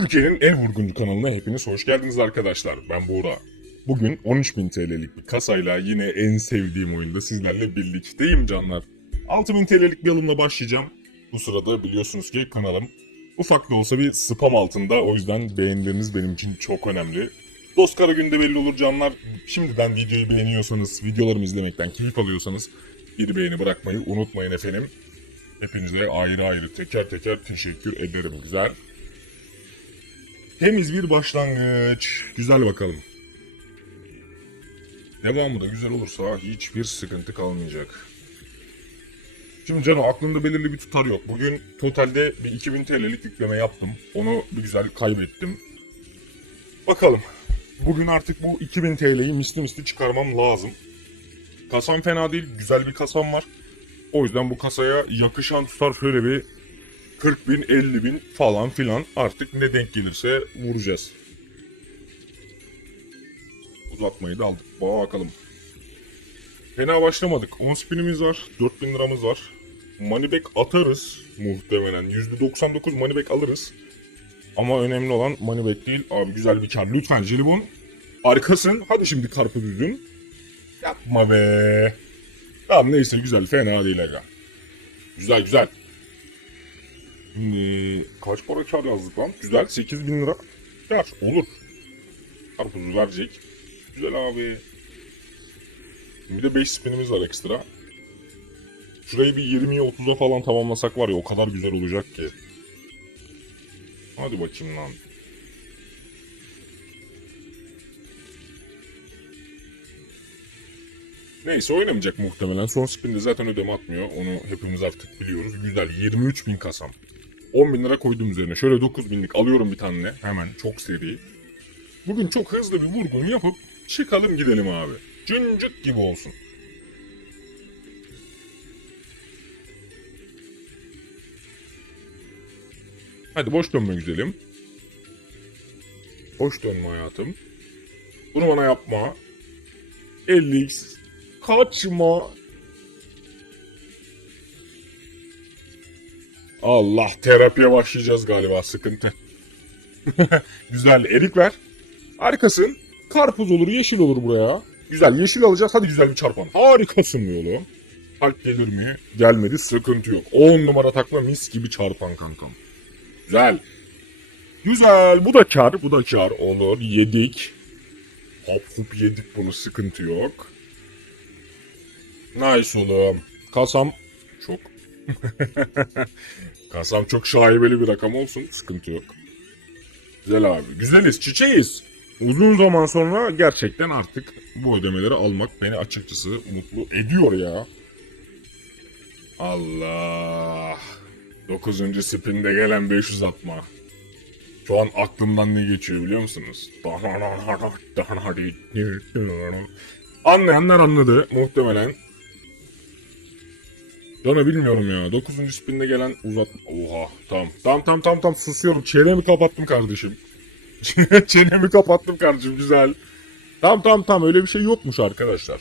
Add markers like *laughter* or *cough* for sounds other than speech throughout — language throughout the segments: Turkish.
Türkiye'nin en vurguncu kanalına hepiniz hoş geldiniz arkadaşlar. Ben Buğra. Bugün 13.000 TL'lik bir kasayla yine en sevdiğim oyunda sizlerle birlikteyim canlar. 6.000 TL'lik bir alımla başlayacağım. Bu sırada biliyorsunuz ki kanalım ufak da olsa bir spam altında. O yüzden beğenileriniz benim için çok önemli. Dost kara günde belli olur canlar. Şimdiden videoyu beğeniyorsanız, videolarımı izlemekten keyif alıyorsanız bir beğeni bırakmayı unutmayın efendim. Hepinize ayrı ayrı teker teker teşekkür ederim. Güzel. Temiz bir başlangıç. Güzel bakalım. Devamı da güzel olursa hiçbir sıkıntı kalmayacak. Şimdi Cano aklımda belirli bir tutar yok. Bugün totalde bir 2000 TL'lik yükleme yaptım. Onu bir güzel kaybettim. Bakalım. Bugün artık bu 2000 TL'yi misli misli çıkarmam lazım. Kasam fena değil. Güzel bir kasam var. O yüzden bu kasaya yakışan tutar şöyle bir 40 bin, 50 bin falan filan artık ne denk gelirse vuracağız. Uzatmayı da aldık. Bakalım. Fena başlamadık. 10 spinimiz var. 4000 liramız var. Moneyback atarız muhtemelen. %99 moneyback alırız. Ama önemli olan moneyback değil. Abi güzel bir kar. Lütfen jelibon. Arkasın. Hadi şimdi karpuz üzün. Yapma be. Tamam neyse güzel. Fena değil aga. Güzel güzel. Şimdi kaç para kar yazdık lan? Güzel 8 bin lira. Kar olur. Karpuzu verecek. Güzel abi. Bir de 5 spinimiz var ekstra. Şurayı bir 20'ye 30'a falan tamamlasak var ya o kadar güzel olacak ki. Hadi bakayım lan. Neyse oynamayacak muhtemelen. Son spinde zaten ödeme atmıyor. Onu hepimiz artık biliyoruz. Güzel 23 bin kasam. 10 bin lira koydum üzerine. Şöyle 9 binlik alıyorum bir tane hemen çok seri. Bugün çok hızlı bir vurgun yapıp çıkalım gidelim abi. Cıncık gibi olsun. Hadi boş dönme güzelim. Boş dönme hayatım. Bunu bana yapma. 50x. Kaçma. Allah terapiye başlayacağız galiba sıkıntı. *laughs* güzel erik ver. Harikasın. Karpuz olur yeşil olur buraya. Güzel yeşil alacağız hadi güzel bir çarpan. Harikasın yolu. Kalp gelir mi? Gelmedi sıkıntı yok. 10 numara takla mis gibi çarpan kankam. Güzel. Güzel bu da kar bu da kar olur yedik. Hop hop yedik bunu sıkıntı yok. Nice oğlum. Kasam çok. *laughs* Kasam çok şaibeli bir rakam olsun. Sıkıntı yok. Güzel abi. Güzeliz. Çiçeğiz. Uzun zaman sonra gerçekten artık bu ödemeleri almak beni açıkçası mutlu ediyor ya. Allah. Dokuzuncu spinde gelen 500 atma. Şu an aklımdan ne geçiyor biliyor musunuz? Anlayanlar anladı muhtemelen. Dona bilmiyorum ya. 9. spinde gelen uzat... Oha tamam. Tamam tamam tamam tamam susuyorum. Çenemi kapattım kardeşim. *laughs* Çenemi kapattım kardeşim güzel. Tamam tamam tamam öyle bir şey yokmuş arkadaşlar.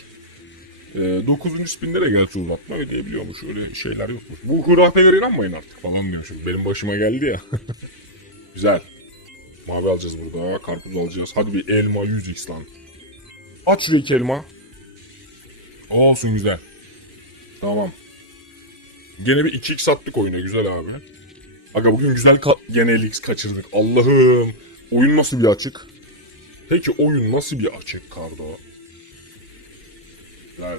Ee, 9. spinde de gerçi uzatma ödeyebiliyormuş. Öyle şeyler yokmuş. Bu hurafelere inanmayın artık falan diyormuşum. Benim başıma geldi ya. *laughs* güzel. Mavi alacağız burada. Karpuz alacağız. Hadi bir elma 100x lan. Aç şurayı iki elma. Olsun güzel. Tamam. Gene bir 2x attık oyuna güzel abi. Aga bugün güzel gene LX kaçırdık. Allah'ım. Oyun nasıl bir açık? Peki oyun nasıl bir açık Kardo? Güzel.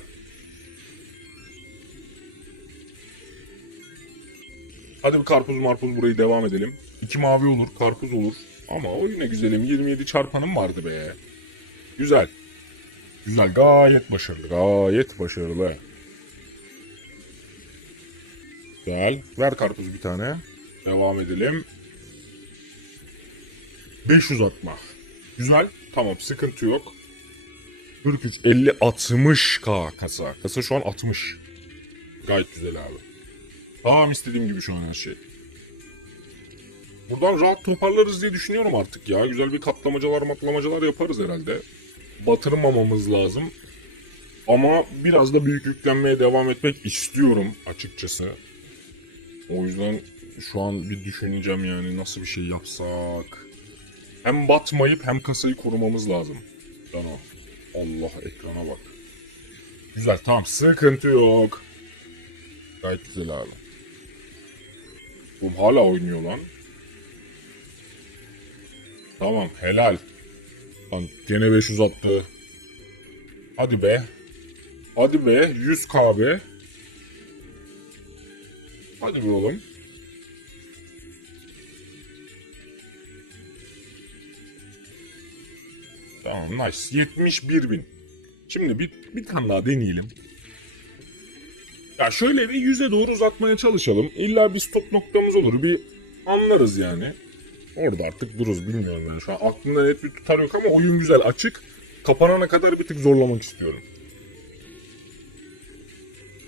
Hadi bir karpuz marpuz burayı devam edelim. İki mavi olur, karpuz olur. Ama o güzelim. 27 çarpanım vardı be. Güzel. Güzel, gayet başarılı, gayet başarılı. Güzel. Ver karpuz bir tane. Devam edelim. 500 atma. Güzel. Tamam sıkıntı yok. 43, 50, 60 k kasa. Kasa şu an 60. Gayet güzel abi. Tamam istediğim gibi şu an her şey. Buradan rahat toparlarız diye düşünüyorum artık ya. Güzel bir katlamacalar matlamacalar yaparız herhalde. Batırmamamız lazım. Ama biraz da büyük yüklenmeye devam etmek istiyorum açıkçası. O yüzden şu an bir düşüneceğim yani nasıl bir şey yapsak. Hem batmayıp hem kasayı korumamız lazım. Cano. Allah ekrana bak. Güzel tamam sıkıntı yok. Gayet güzel abi. Oğlum hala oynuyor lan. Tamam helal. Lan gene 500 attı. Hadi be. Hadi be 100 KB. Hadi be oğlum. Tamam nice. 71 bin. Şimdi bir, bir tane daha deneyelim. Ya şöyle bir yüze doğru uzatmaya çalışalım. İlla bir stop noktamız olur. Bir anlarız yani. Orada artık dururuz bilmiyorum yani. Şu an aklımda net bir tutar yok ama oyun güzel açık. Kapanana kadar bir tık zorlamak istiyorum.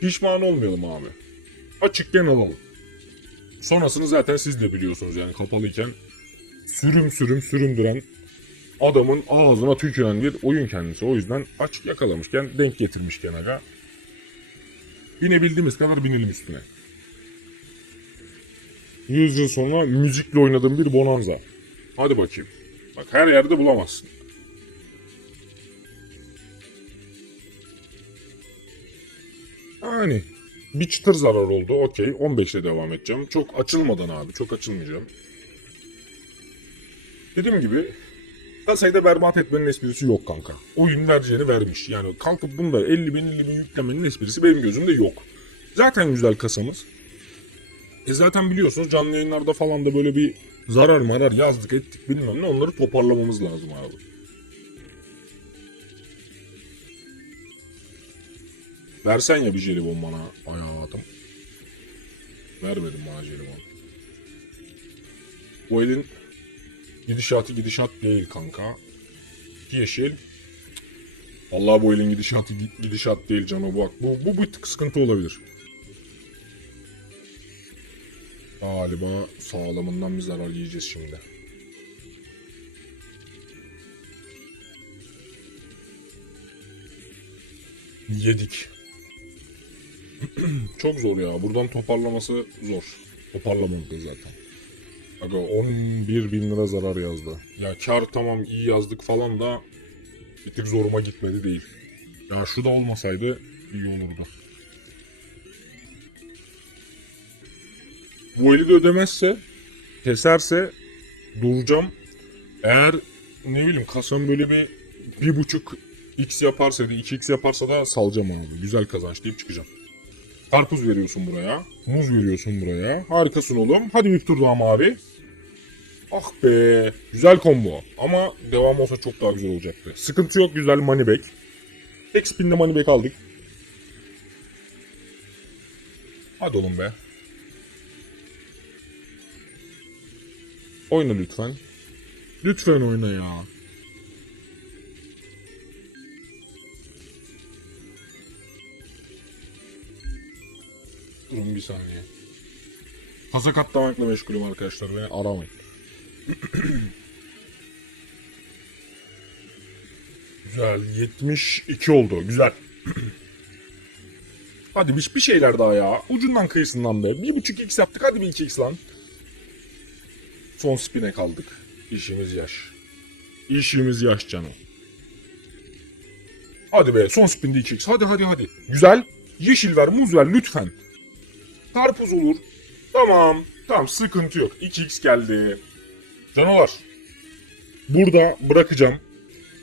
Pişman olmayalım abi. Açıkken alalım. Sonrasını zaten siz de biliyorsunuz yani kapalıyken sürüm sürüm süründüren adamın ağzına tüküren bir oyun kendisi. O yüzden açık yakalamışken denk getirmişken aga binebildiğimiz kadar binelim üstüne. 100 yıl sonra müzikle oynadığım bir bonanza. Hadi bakayım. Bak her yerde bulamazsın. Yani bir çıtır zarar oldu. Okey. 15'le devam edeceğim. Çok açılmadan abi. Çok açılmayacağım. Dediğim gibi kasayı berbat etmenin esprisi yok kanka. Oyun vereceğini vermiş. Yani kalkıp bunda 50 bin 50 bin yüklemenin esprisi benim gözümde yok. Zaten güzel kasamız. E zaten biliyorsunuz canlı yayınlarda falan da böyle bir zarar marar yazdık ettik bilmem ne onları toparlamamız lazım abi. Versen ya bir jelibon bana hayatım. Vermedim bana jelibon. Bu elin gidişatı gidişat değil kanka. Yeşil. Allah bu elin gidişatı gi- gidişat değil cano bak. Bu, bu bir tık sıkıntı olabilir. Galiba sağlamından bir zarar yiyeceğiz şimdi. Yedik. *clears throat* Çok zor ya. Buradan toparlaması zor. Toparlamadık zaten. Aga 11 bin lira zarar yazdı. Ya kar tamam iyi yazdık falan da bir tık zoruma gitmedi değil. Ya şu da olmasaydı iyi olurdu. Bu eli de ödemezse, keserse duracağım. Eğer ne bileyim kasam böyle bir bir buçuk x yaparsa da 2x yaparsa da salacağım abi. Güzel kazanç deyip çıkacağım. Karpuz veriyorsun buraya. Muz veriyorsun buraya. Harikasın oğlum. Hadi bir tur daha mavi. Ah be. Güzel combo. Ama devam olsa çok daha güzel olacaktı. Sıkıntı yok güzel money back. Tek spin'de money back aldık. Hadi oğlum be. Oyna lütfen. Lütfen oyna ya. Durun bir saniye. Kasa katlamakla meşgulüm arkadaşlar ve aramayın. *clears throat* Güzel. 72 oldu. Güzel. *clears throat* Hadi bir, bir şeyler daha ya. Ucundan kıyısından be. Bir buçuk x yaptık. Hadi bir 2x lan. Son spine kaldık. İşimiz yaş. İşimiz yaş canım. Hadi be son spinde 2x. Hadi hadi hadi. Güzel. Yeşil ver muz ver lütfen. Karpuz olur. Tamam. Tamam sıkıntı yok. 2x geldi. Canavar. Burada bırakacağım.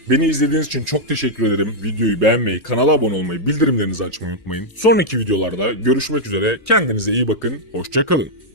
Beni izlediğiniz için çok teşekkür ederim. Videoyu beğenmeyi, kanala abone olmayı, bildirimlerinizi açmayı unutmayın. Sonraki videolarda görüşmek üzere. Kendinize iyi bakın. Hoşçakalın.